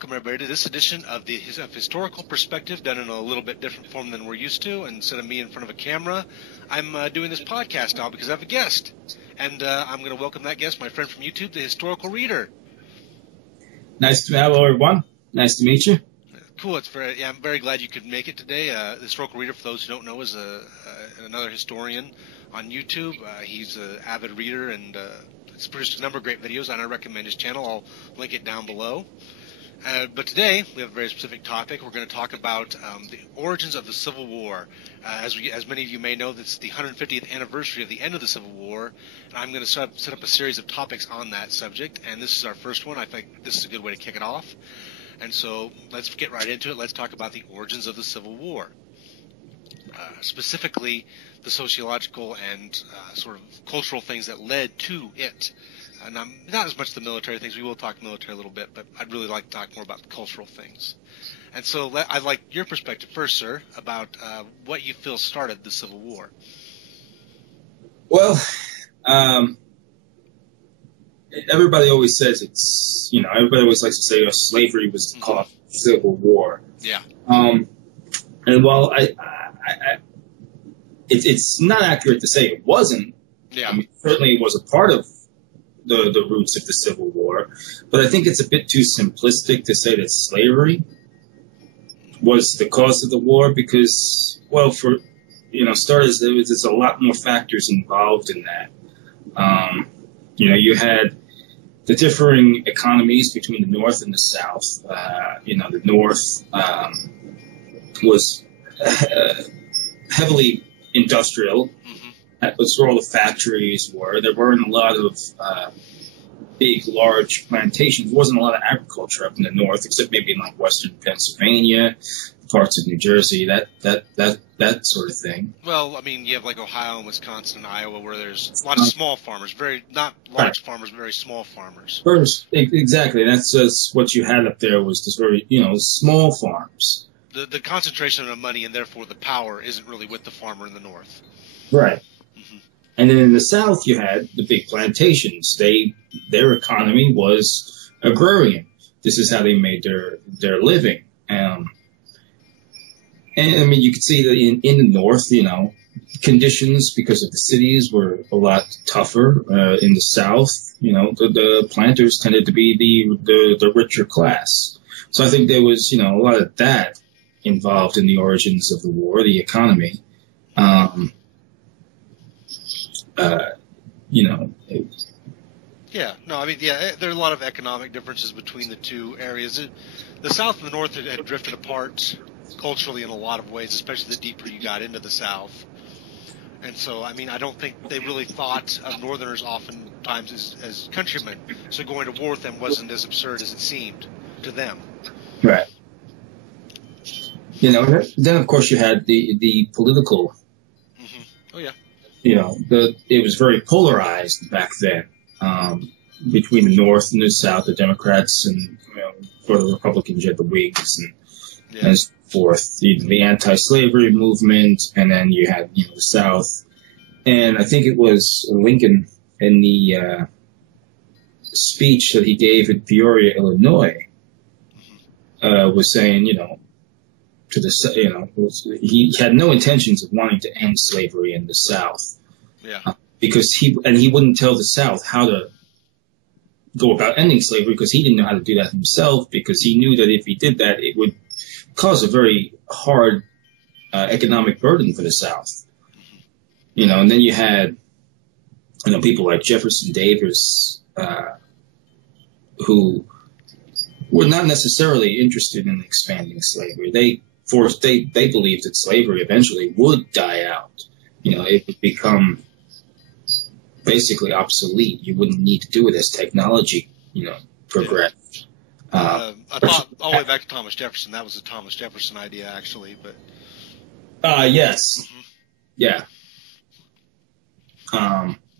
welcome everybody to this edition of the Historical Perspective, done in a little bit different form than we're used to. And instead of me in front of a camera, I'm doing this podcast now because I have a guest. And I'm going to welcome that guest, my friend from YouTube, the Historical Reader. Hello, everyone. Nice to meet you. Cool. I'm very glad you could make it today. The Historical Reader, for those who don't know, is another historian on YouTube. He's an avid reader and he's produced a number of great videos, and I recommend his channel. I'll link it down below. But today we have a very specific topic. We're going to talk about the origins of the Civil War. As many of you may know, this is the 150th anniversary of the end of the Civil War, and I'm going to set up a series of topics on that subject. And this is our first one. I think this is a good way to kick it off. And so let's get right into it. Let's talk about the origins of the Civil War. Specifically, the sociological and sort of cultural things that led to it. And not as much the military things. We will talk military a little bit, but I'd really like to talk more about the cultural things. And so I'd like your perspective first, sir, about what you feel started the Civil War. Well, everybody always says everybody always likes to say slavery was the cause of the Civil War. Yeah. And while it's not accurate to say it wasn't. Yeah. I mean, certainly it was a part of the roots of the Civil War, but I think it's a bit too simplistic to say that slavery was the cause of the war because, well, for starters, there's a lot more factors involved in that. You had the differing economies between the North and the South. The North was heavily industrial. That was where all the factories were. There weren't a lot of big, large plantations. There wasn't a lot of agriculture up in the north, except maybe in like western Pennsylvania, parts of New Jersey, that sort of thing. Well, I mean, you have like Ohio and Wisconsin and Iowa, where there's a lot of small farmers, not large farmers, but very small farmers. Exactly. That's just what you had up there was this very, small farms. The concentration of money and therefore the power isn't really with the farmer in the north. Right. And then in the South, you had the big plantations. Their economy was agrarian. This is how they made their living. And I mean, you could see that in the North, conditions because of the cities were a lot tougher. In the South, the planters tended to be the richer class. So I think there was, a lot of that involved in the origins of the war, the economy. There are a lot of economic differences between the two areas. The South and the North had drifted apart culturally in a lot of ways, especially the deeper you got into the South. And so, I mean, I don't think they really thought of Northerners oftentimes as countrymen. So going to war with them wasn't as absurd as it seemed to them. Right. Then of course you had the political. Oh yeah. It was very polarized back then between the North and the South, the Democrats, and for the Republicans, you had the Whigs and so forth, the anti-slavery movement, and then you had the South. And I think it was Lincoln in the speech that he gave in Peoria, Illinois, was saying, he had no intentions of wanting to end slavery in the South. Yeah. Because he wouldn't tell the South how to go about ending slavery because he didn't know how to do that himself, because he knew that if he did that, it would cause a very hard economic burden for the South. And then you had, people like Jefferson Davis, who were not necessarily interested in expanding slavery. They believed that slavery eventually would die out. It would become basically obsolete. You wouldn't need to do it as technology, progressed. I thought all the way back to Thomas Jefferson. That was a Thomas Jefferson idea, actually. But yes, yeah.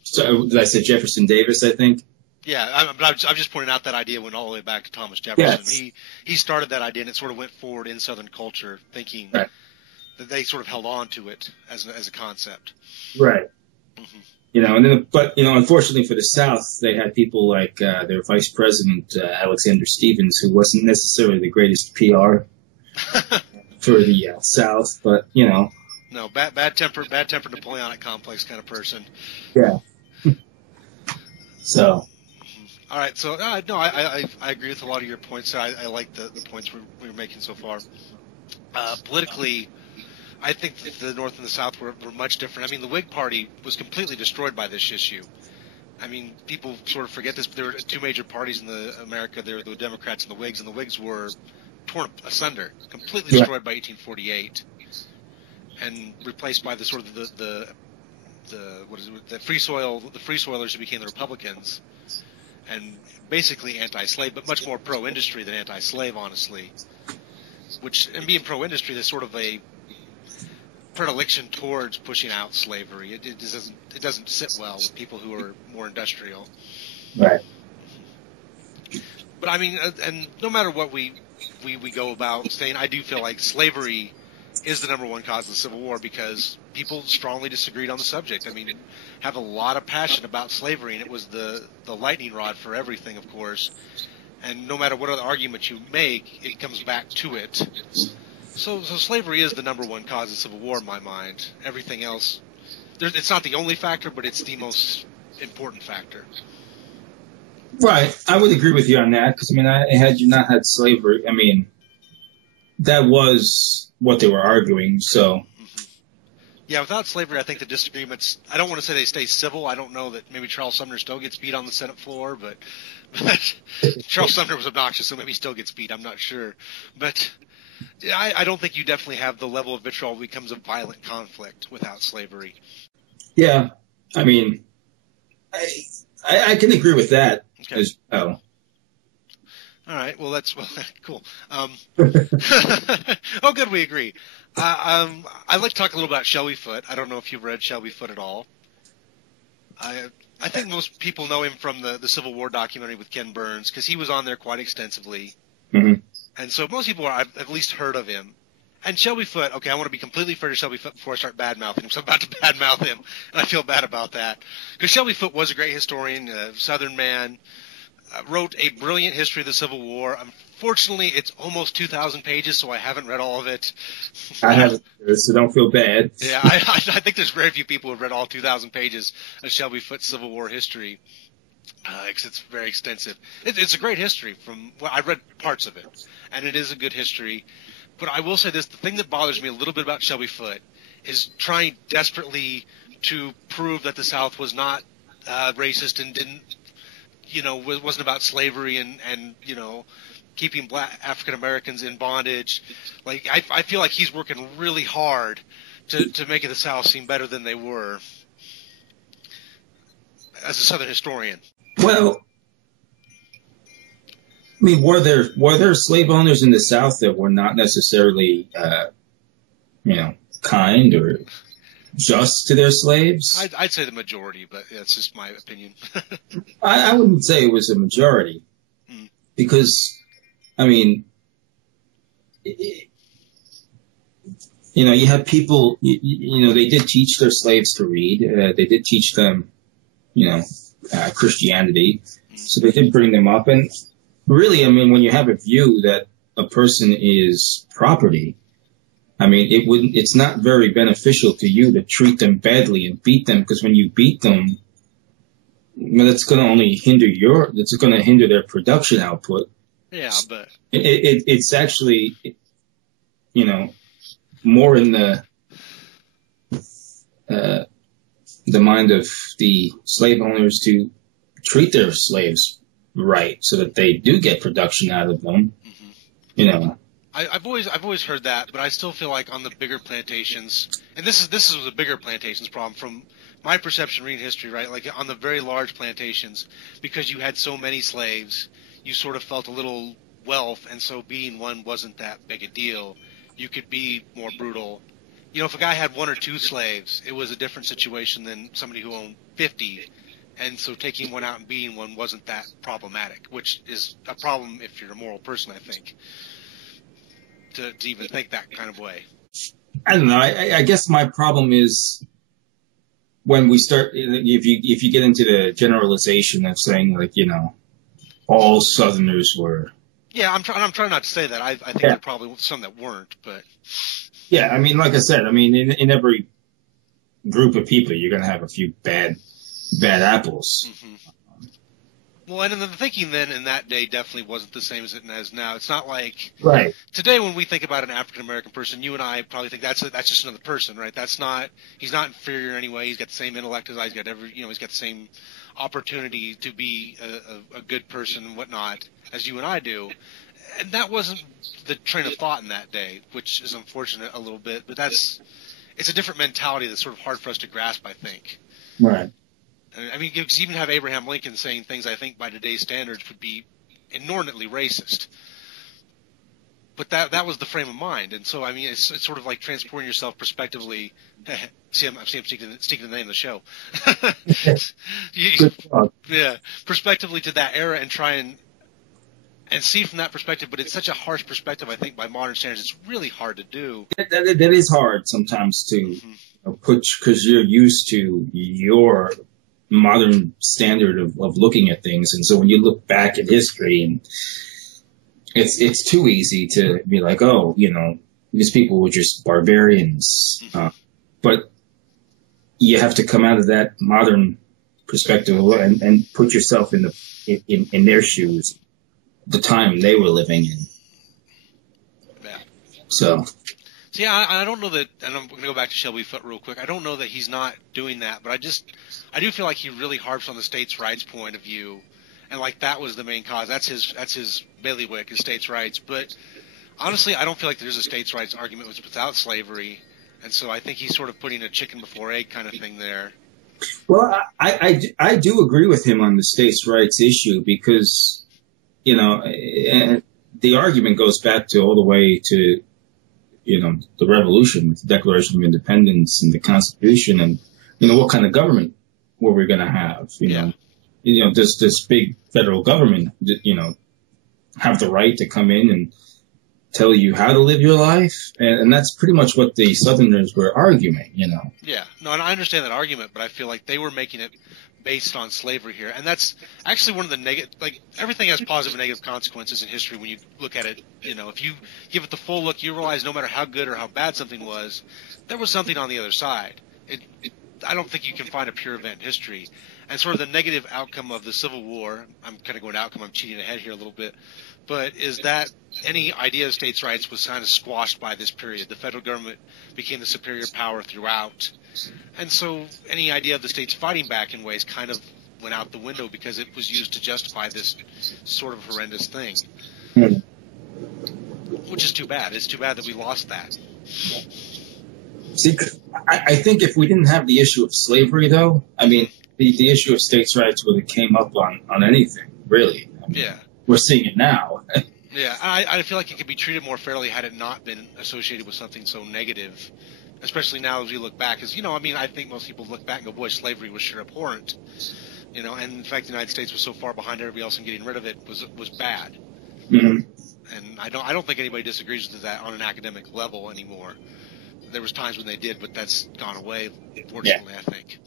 So did I say Jefferson Davis? I think. Yeah, but I'm just pointing out that idea went all the way back to Thomas Jefferson. Yes. He started that idea, and it sort of went forward in Southern culture, thinking right. that they sort of held on to it as a concept. Right. And then, but unfortunately for the South, they had people like their Vice President Alexander Stevens, who wasn't necessarily the greatest PR for the South, but No, bad temper Napoleonic complex kind of person. Yeah. So. All right. So no, I agree with a lot of your points. I like the points we were making so far. Politically, I think the North and the South were much different. I mean, the Whig Party was completely destroyed by this issue. I mean, people sort of forget this, but there were two major parties in America. There were the Democrats and the Whigs, and the Whigs were torn asunder, completely destroyed by 1848, and replaced by the sort of the Free Soilers who became the Republicans, and basically anti-slave, but much more pro-industry than anti-slave, honestly. And being pro-industry, there's sort of a predilection towards pushing out slavery. It doesn't sit well with people who are more industrial. Right. But I mean, and no matter what we go about saying, I do feel like slavery is the number one cause of the Civil War because people strongly disagreed on the subject. I mean, have a lot of passion about slavery, and it was the lightning rod for everything, of course. And no matter what other argument you make, it comes back to it. So slavery is the number one cause of the Civil War in my mind. Everything else, it's not the only factor, but it's the most important factor. Right. I would agree with you on that because, I mean, had you not had slavery, I mean, that was what they were arguing, so. Mm-hmm. Yeah, without slavery, I think the disagreements, I don't want to say they stay civil. I don't know that maybe Charles Sumner still gets beat on the Senate floor, but Charles Sumner was obnoxious, so maybe he still gets beat. I'm not sure. But I don't think you definitely have the level of vitriol that becomes a violent conflict without slavery. Yeah. I mean, I can agree with that. Okay. Oh. All right. Well, that's cool. Oh, good. We agree. I'd like to talk a little about Shelby Foote. I don't know if you've read Shelby Foote at all. I think most people know him from the Civil War documentary with Ken Burns because he was on there quite extensively. Mm-hmm. And so most people have at least heard of him. And Shelby Foote, okay, I want to be completely fair to Shelby Foote before I start bad-mouthing him. So I'm about to bad-mouth him, and I feel bad about that. Because Shelby Foote was a great historian, a Southern man, wrote a brilliant history of the Civil War. Unfortunately, it's almost 2,000 pages, so I haven't read all of it. I haven't, so don't feel bad. Yeah, I think there's very few people who have read all 2,000 pages of Shelby Foote's Civil War history. Because it's very extensive. It's a great history. I read parts of it, and it is a good history. But I will say this: the thing that bothers me a little bit about Shelby Foote is trying desperately to prove that the South was not racist and wasn't about slavery and keeping Black African Americans in bondage. Like I feel like he's working really hard to make the South seem better than they were as a Southern historian. Well, I mean, were there slave owners in the South that were not necessarily, kind or just to their slaves? I'd say the majority, but that's just my opinion. I wouldn't say it was a majority because, I mean, you have people, they did teach their slaves to read. They did teach them, Christianity. So they did bring them up. And really, I mean, when you have a view that a person is property, I mean, it's not very beneficial to you to treat them badly and beat them, because when you beat them, that's going to only that's going to hinder their production output. Yeah, but it's actually, more in the mind of the slave owners to treat their slaves right, so that they do get production out of them. Mm-hmm. I've always heard that, but I still feel like on the bigger plantations, and this is the bigger plantations problem from my perception reading history, right? Like on the very large plantations, because you had so many slaves, you sort of felt a little wealth, and so being one wasn't that big a deal. You could be more brutal. If a guy had one or two slaves, it was a different situation than somebody who owned 50. And so taking one out and beating one wasn't that problematic, which is a problem if you're a moral person, I think, to even think that kind of way. I don't know. I guess my problem is when we start, if you get into the generalization of saying like, you know, all Southerners were. Yeah, I'm trying not to say that. I think there are probably some that weren't, but. Yeah, I mean, like I said, I mean, in every group of people, you're going to have a few bad apples. Mm-hmm. Well, and the thinking then in that day definitely wasn't the same as it is now. It's not like today when we think about an African American person, you and I probably think that's just another person, right? He's not inferior in any way. He's got the same intellect as I. He's got he's got the same opportunity to be a good person and whatnot as you and I do. And that wasn't the train of thought in that day, which is unfortunate a little bit. But it's a different mentality that's sort of hard for us to grasp, I think. Right. I mean, you even have Abraham Lincoln saying things I think by today's standards would be inordinately racist. But that was the frame of mind. And so, I mean, it's sort of like transporting yourself prospectively. See, I'm sneaking the name of the show. Yeah, prospectively to that era and try and see from that perspective. But it's such a harsh perspective, I think, by modern standards. It's really hard to do. That is hard sometimes to put, because you're used to your modern standard of looking at things. And so when you look back at history, and it's too easy to be like, oh, you know, these people were just barbarians. But you have to come out of that modern perspective and put yourself in their shoes, the time they were living in. Yeah. So. See, I don't know that, and I'm going to go back to Shelby Foote real quick. I don't know that he's not doing that, but I do feel like he really harps on the states' rights point of view, and like that was the main cause. That's his bailiwick, is states' rights. But honestly, I don't feel like there's a states' rights argument without slavery, and so I think he's sort of putting a chicken before egg kind of thing there. Well, I do agree with him on the states' rights issue because, you know, the argument goes back to all the way to, you know, the Revolution, with the Declaration of Independence and the Constitution, and, you know, what kind of government were we going to have? You know, does this big federal government, you know, have the right to come in and tell you how to live your life? And that's pretty much what the Southerners were arguing, you know. Yeah, no, and I understand that argument, but I feel like they were making it based on slavery here. And that's actually one of the negative, like, everything has positive and negative consequences in history when you look at it. You know, if you give it the full look, you realize no matter how good or how bad something was, there was something on the other side. I don't think you can find a pure event in history. And sort of the negative outcome of the Civil War, I'm kind of going to outcome, I'm cheating ahead here a little bit, but is that any idea of states' rights was kind of squashed by this period. The federal government became the superior power throughout. And so any idea of the states fighting back in ways kind of went out the window because it was used to justify this sort of horrendous thing. Which is too bad. It's too bad that we lost that. See, I think if we didn't have the issue of slavery, though, I mean, the issue of states' rights would have came up on anything, really. I mean, we're seeing it now. Yeah, I feel like it could be treated more fairly had it not been associated with something so negative, especially now as we look back. Because, you know, I mean, I think most people look back and go, boy, slavery was sure abhorrent. You know, and in fact, the United States was so far behind everybody else in getting rid of it was bad. Mm-hmm. And I don't think anybody disagrees with that on an academic level anymore. There was times when they did, but that's gone away, fortunately, I think.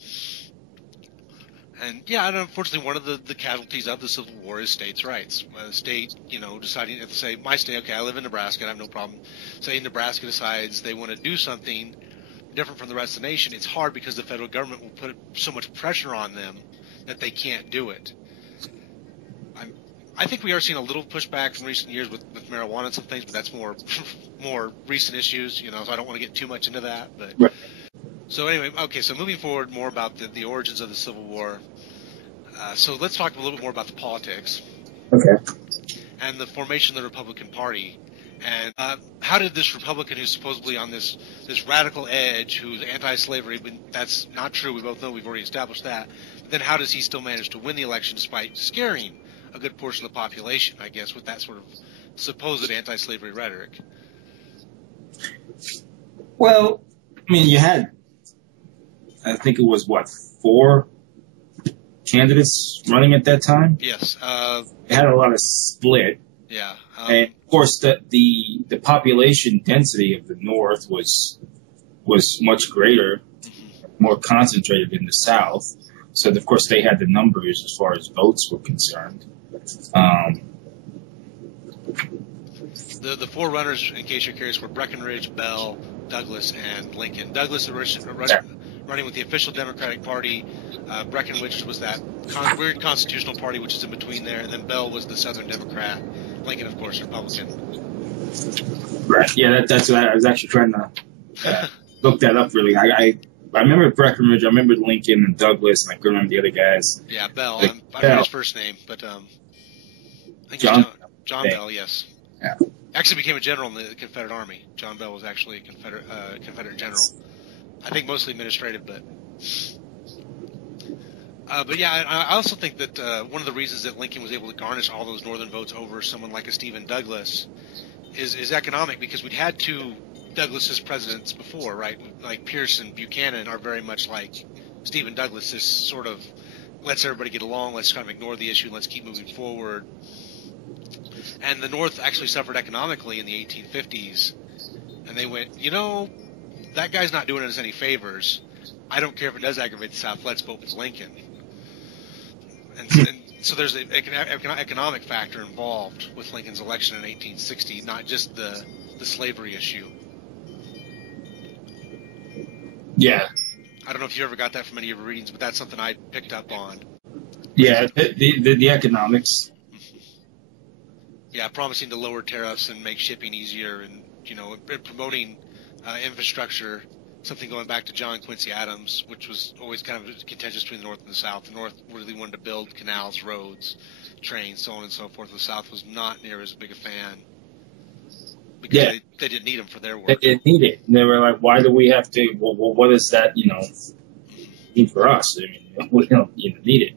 And, yeah, and unfortunately, one of the casualties of the Civil War is states' rights. A state, you know, deciding to say, my state, okay, I live in Nebraska, I have no problem. Say Nebraska decides they want to do something different from the rest of the nation. It's hard because the federal government will put so much pressure on them that they can't do it. I think we are seeing a little pushback in recent years with marijuana and some things, but that's more recent issues, you know, so I don't want to get too much into that. But right. So anyway, okay, so moving forward more about the origins of the Civil War. So let's talk a little bit more about the politics. Okay. And the formation of the Republican Party. And how did this Republican who's supposedly on this radical edge, who's anti-slavery, but that's not true, we both know, we've already established that, but then how does he still manage to win the election despite scaring a good portion of the population, I guess, with that sort of supposed anti-slavery rhetoric? Well, I mean, you had, I think it was, 4 candidates running at that time? Yes. It had a lot of split. Yeah. And, of course, the population density of the North was much greater. more concentrated in the South. So, of course, they had the numbers as far as votes were concerned. The four runners, in case you're curious, were Breckinridge, Bell, Douglas, and Lincoln. Douglas running with the official Democratic Party. Breckinridge was that weird constitutional party, which is in between there, and then Bell was the Southern Democrat. Lincoln, of course, Republican. Right. Yeah, that's what I was actually trying to look that up. Really, I remember Breckinridge, I remember Lincoln and Douglas, and I couldn't remember the other guys. Yeah, Bell. I forget his first name, but I think John Bell. Yes. Yeah. Actually became a general in the Confederate Army. John Bell was actually a Confederate general. I think mostly administrative, but yeah, I also think that one of the reasons that Lincoln was able to garnish all those northern votes over someone like a Stephen Douglas is economic, because we'd had two Douglas's presidents before, right? Like Pierce and Buchanan are very much like Stephen Douglas. This sort of let's everybody get along, let's kind of ignore the issue, let's keep moving forward. And the North actually suffered economically in the 1850s, and they went, that guy's not doing us any favors. I don't care if it does aggravate the South. Let's vote for Lincoln. And so there's an economic factor involved with Lincoln's election in 1860, not just the slavery issue. Yeah. I don't know if you ever got that from any of your readings, but that's something I picked up on. Yeah, the economics. Yeah, promising to lower tariffs and make shipping easier, and promoting infrastructure. Something going back to John Quincy Adams, which was always kind of contentious between the North and the South. The North really wanted to build canals, roads, trains, so on and so forth. The South was not near as big a fan because they didn't need them for their work. They didn't need it. And they were like, why do we have to? Well, what is that? Mean for us? I mean, we don't even need it.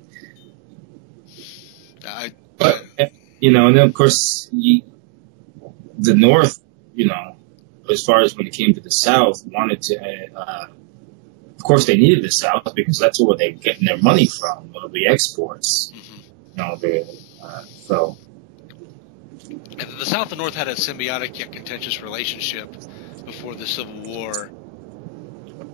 But and then of course the North, as far as when it came to the South, wanted to, of course they needed the South because that's where they were getting their money from, the exports. So. And the South and North had a symbiotic yet contentious relationship before the Civil War.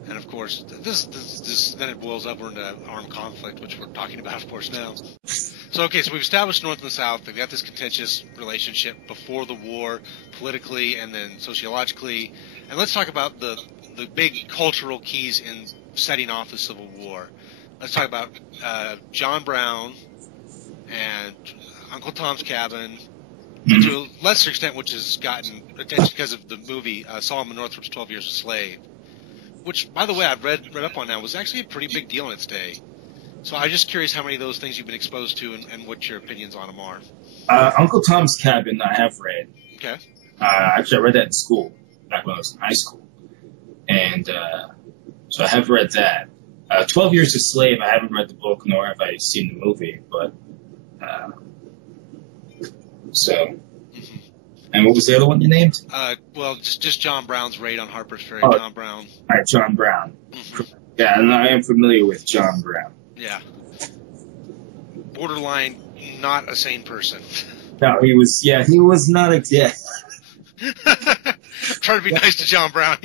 And of course, this then it boils over into armed conflict, which we're talking about, of course, now. So we've established North and the South. They've got this contentious relationship before the war, politically and then sociologically. And let's talk about the big cultural keys in setting off the Civil War. Let's talk about John Brown and Uncle Tom's Cabin, and to a lesser extent, which has gotten attention because of the movie Solomon Northrop's 12 Years a Slave, which, by the way, I've read up on now, was actually a pretty big deal in its day. So I'm just curious how many of those things you've been exposed to and what your opinions on them are. Uncle Tom's Cabin I have read. Okay. Actually, I read that in school, back when I was in high school. And so I have read that. 12 Years a Slave, I haven't read the book, nor have I seen the movie. But, And what was the other one you named? Well, just John Brown's raid on Harper's Ferry. John Brown. All right, John Brown. Mm-hmm. Yeah, and I am familiar with John Brown. Yeah. Borderline, not a sane person. No, he was not. Yeah. Trying to be nice to John Brown.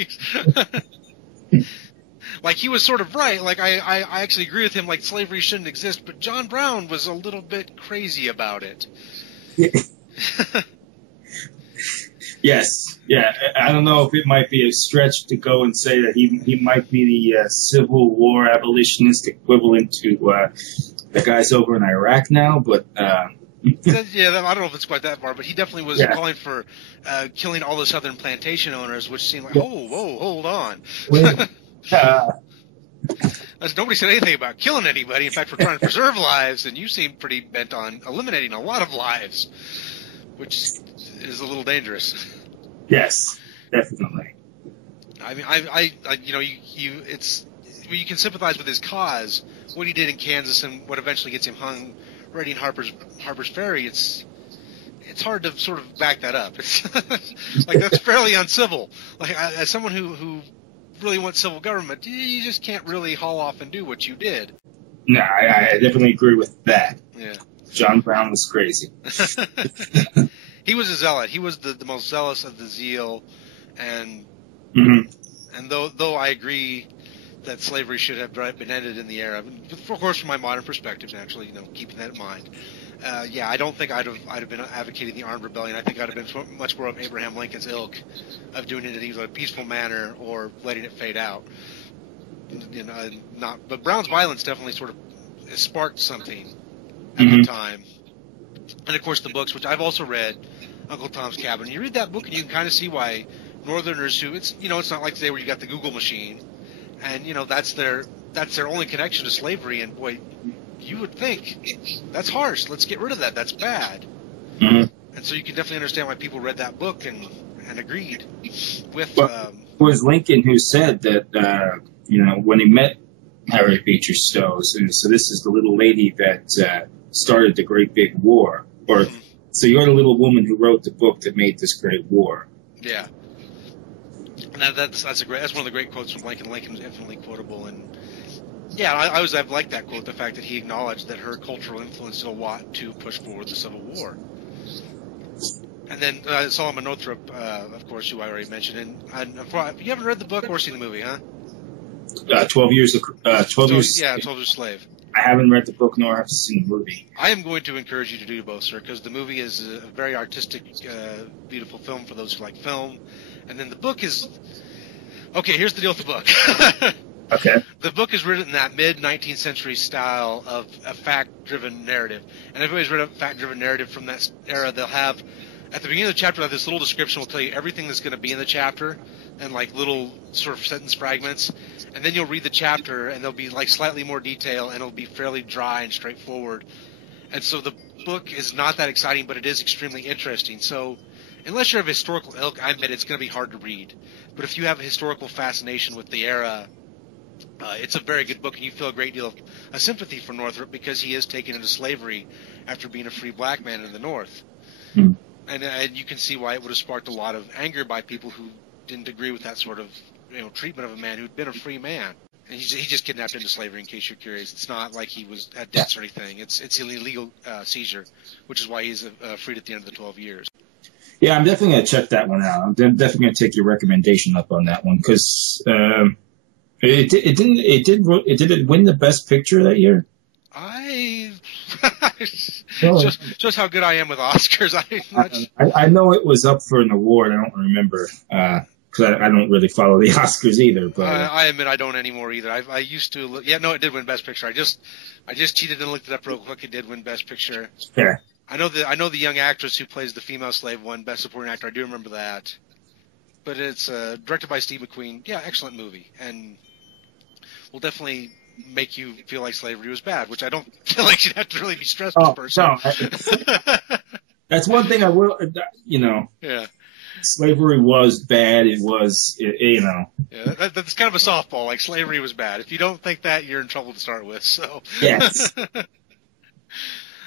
Like, he was sort of right. Like, I actually agree with him. Like, slavery shouldn't exist. But John Brown was a little bit crazy about it. Yes. Yeah. I don't know if it might be a stretch to go and say that he might be the Civil War abolitionist equivalent to the guys over in Iraq now, but. Yeah, I don't know if it's quite that far, but he definitely was calling for killing all the southern plantation owners, which seemed like, whoa, hold on. Nobody said anything about killing anybody. In fact, we're trying to preserve lives, and you seem pretty bent on eliminating a lot of lives, which is a little dangerous. Yes, definitely. I mean, you can sympathize with his cause, what he did in Kansas, and what eventually gets him hung raiding Harper's Ferry. It's hard to sort of back that up. It's like, that's fairly uncivil. Like, as someone who really wants civil government, you just can't really haul off and do what you did. No, I definitely agree with that. Yeah. John Brown was crazy. He was a zealot. He was the most zealous of the zeal, and mm-hmm. and though I agree that slavery should have been ended in the era. Of course, from my modern perspective, naturally, keeping that in mind. I don't think I'd have been advocating the armed rebellion. I think I'd have been much more of Abraham Lincoln's ilk, of doing it in either a peaceful manner or letting it fade out. But Brown's violence definitely sort of sparked something at the time. And of course, the books, which I've also read, Uncle Tom's Cabin. You read that book, and you can kind of see why Northerners who it's not like today where you got the Google machine, and that's their only connection to slavery. And boy, you would think that's harsh. Let's get rid of that. That's bad. And so you can definitely understand why people read that book and agreed with. Well, it was Lincoln who said that when he met Harriet Beecher Stowe. So this is the little lady that started the Great Big War, so you're the little woman who wrote the book that made this great war. Yeah. And that's one of the great quotes from Lincoln. Lincoln's infinitely quotable, and I've liked that quote. The fact that he acknowledged that her cultural influence did a lot to push forward the Civil War. And then Solomon Northrop, of course, who I already mentioned. And you haven't read the book or seen the movie, huh? 12 Years. 12 Years. Yeah, 12 Years a Slave. I haven't read the book nor have seen the movie. I am going to encourage you to do both, sir, because the movie is a very artistic, beautiful film for those who like film. And then the book is... Okay, here's the deal with the book. Okay. The book is written in that mid-19th century style of a fact-driven narrative. And everybody's read a fact-driven narrative from that era. They'll have... At the beginning of the chapter, this little description will tell you everything that's going to be in the chapter and like little sort of sentence fragments. And then you'll read the chapter and there'll be like slightly more detail and it'll be fairly dry and straightforward. And so the book is not that exciting, but it is extremely interesting. So unless you're of historical ilk, I admit it's going to be hard to read. But if you have a historical fascination with the era, it's a very good book, and you feel a great deal of sympathy for Northrop because he is taken into slavery after being a free black man in the North. Mm. And you can see why it would have sparked a lot of anger by people who didn't agree with that sort of treatment of a man who'd been a free man. And he just kidnapped into slavery, in case you're curious. It's not like he had debts or anything. It's an illegal seizure, which is why he's freed at the end of the 12 years. Yeah, I'm definitely going to check that one out. I'm definitely going to take your recommendation up on that one because did it win the Best Picture that year? Shows how good I am with Oscars. I know it was up for an award. I don't remember because I don't really follow the Oscars either. But I admit I don't anymore either. I used to. Yeah, no, it did win Best Picture. I just cheated and looked it up real quick. It did win Best Picture. Yeah. I know the young actress who plays the female slave won Best Supporting Actor. I do remember that. But it's directed by Steve McQueen. Yeah, excellent movie, and will definitely make you feel like slavery was bad, which I don't feel like you'd have to really be stressed with person. No, that's one thing I will, Yeah. Slavery was bad. It was, Yeah, that's kind of a softball. Like, slavery was bad. If you don't think that, you're in trouble to start with. So. Yes.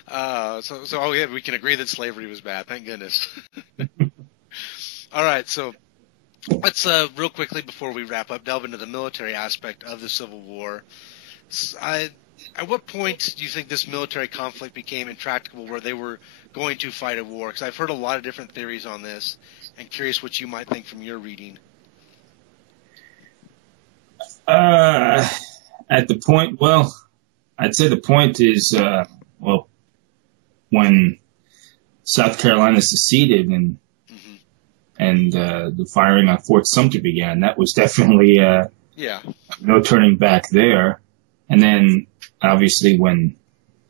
We can agree that slavery was bad. Thank goodness. All right, so let's real quickly before we wrap up delve into the military aspect of the Civil War. At what point do you think this military conflict became intractable, where they were going to fight a war? Because I've heard a lot of different theories on this, and curious what you might think from your reading. At the point, I'd say the point is, when South Carolina seceded and the firing on Fort Sumter began, that was definitely no turning back there. And then obviously when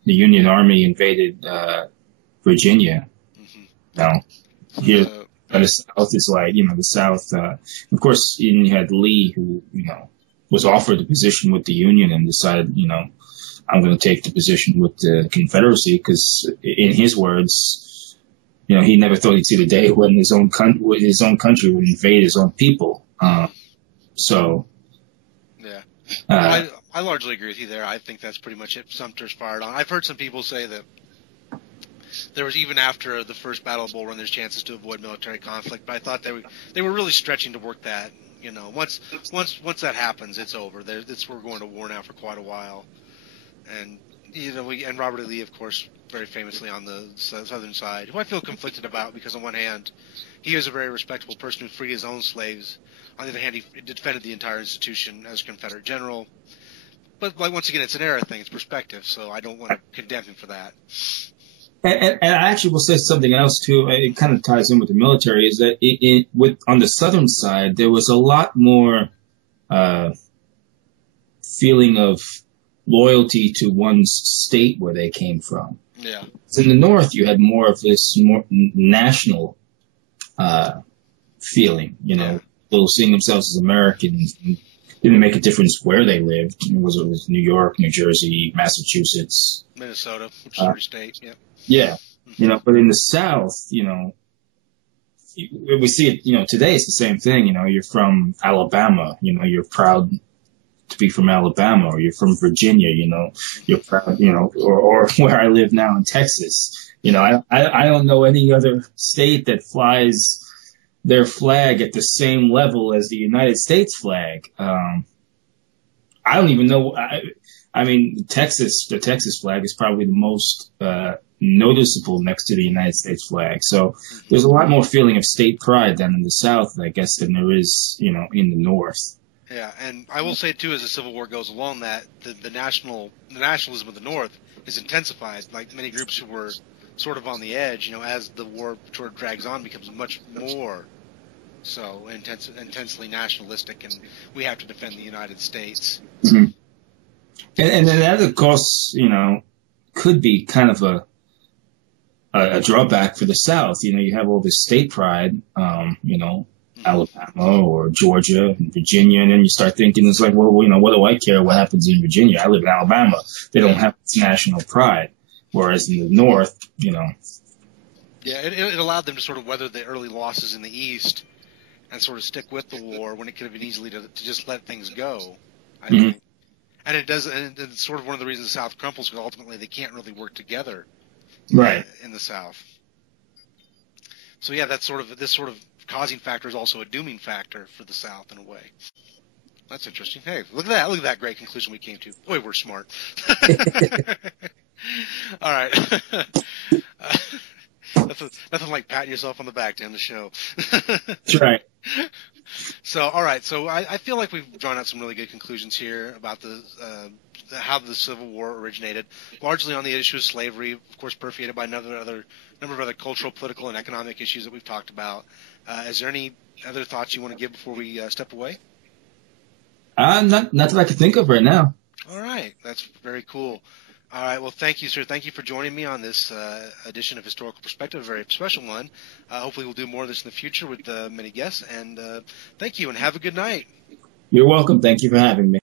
the Union Army invaded Virginia, here the South is like, the South. Of course, you had Lee, who was offered the position with the Union and decided, I'm going to take the position with the Confederacy because, in his words, he never thought he'd see the day when his own country would invade his own people. I largely agree with you there. I think that's pretty much it. Sumter's fired on. I've heard some people say that there was, even after the first Battle of Bull Run, there's chances to avoid military conflict, but I thought they were really stretching to work that. Once that happens, it's over. We're going to war now for quite a while. And and Robert E. Lee, of course, very famously on the southern side, who I feel conflicted about because on one hand, he was a very respectable person who freed his own slaves. On the other hand, he defended the entire institution as a Confederate general. But once again, it's an era thing, it's perspective, so I don't want to condemn him for that. And I actually will say something else too. It kind of ties in with the military. Is that on the southern side there was a lot more feeling of loyalty to one's state where they came from. Yeah. So in the north, you had more of this more national feeling. People seeing themselves as Americans. And didn't make a difference where they lived. It was New York, New Jersey, Massachusetts, Minnesota, which is every state. Yeah. Yeah, but in the South, we see it, today it's the same thing. You're from Alabama, you're proud to be from Alabama, or you're from Virginia, you're proud, or where I live now in Texas. I don't know any other state that flies their flag at the same level as the United States flag. I don't even know. I mean, the Texas flag is probably the most noticeable next to the United States flag. So there's a lot more feeling of state pride down in the South, I guess, than there is, in the North. Yeah, and I will say too, as the Civil War goes along, that the nationalism of the North is intensified. Like many groups who were sort of on the edge, as the war sort of drags on, becomes much more so intensely nationalistic, and we have to defend the United States. Mm-hmm. And that, of course, could be kind of a drawback for the South. You have all this state pride, Alabama or Georgia and Virginia, and then you start thinking, it's like, well, what do I care what happens in Virginia? I live in Alabama. They don't have this national pride. Whereas in the North, Yeah, it allowed them to sort of weather the early losses in the East and sort of stick with the war when it could have been easily to just let things go. I think. And it does, and it's sort of one of the reasons the South crumples, because ultimately they can't really work together, right, in the South. So yeah, this sort of causing factor is also a dooming factor for the South in a way. That's interesting. Hey, look at that great conclusion we came to. Boy, we're smart. All right. Nothing like patting yourself on the back to end the show. That's right. So, all right. So I feel like we've drawn out some really good conclusions here about how the Civil War originated, largely on the issue of slavery, of course, permeated by a number of other cultural, political, and economic issues that we've talked about. Is there any other thoughts you want to give before we step away? Not that I can think of right now. All right. That's very cool. All right. Well, thank you, sir. Thank you for joining me on this edition of Historical Perspective, a very special one. Hopefully we'll do more of this in the future with many guests. And thank you, and have a good night. You're welcome. Thank you for having me.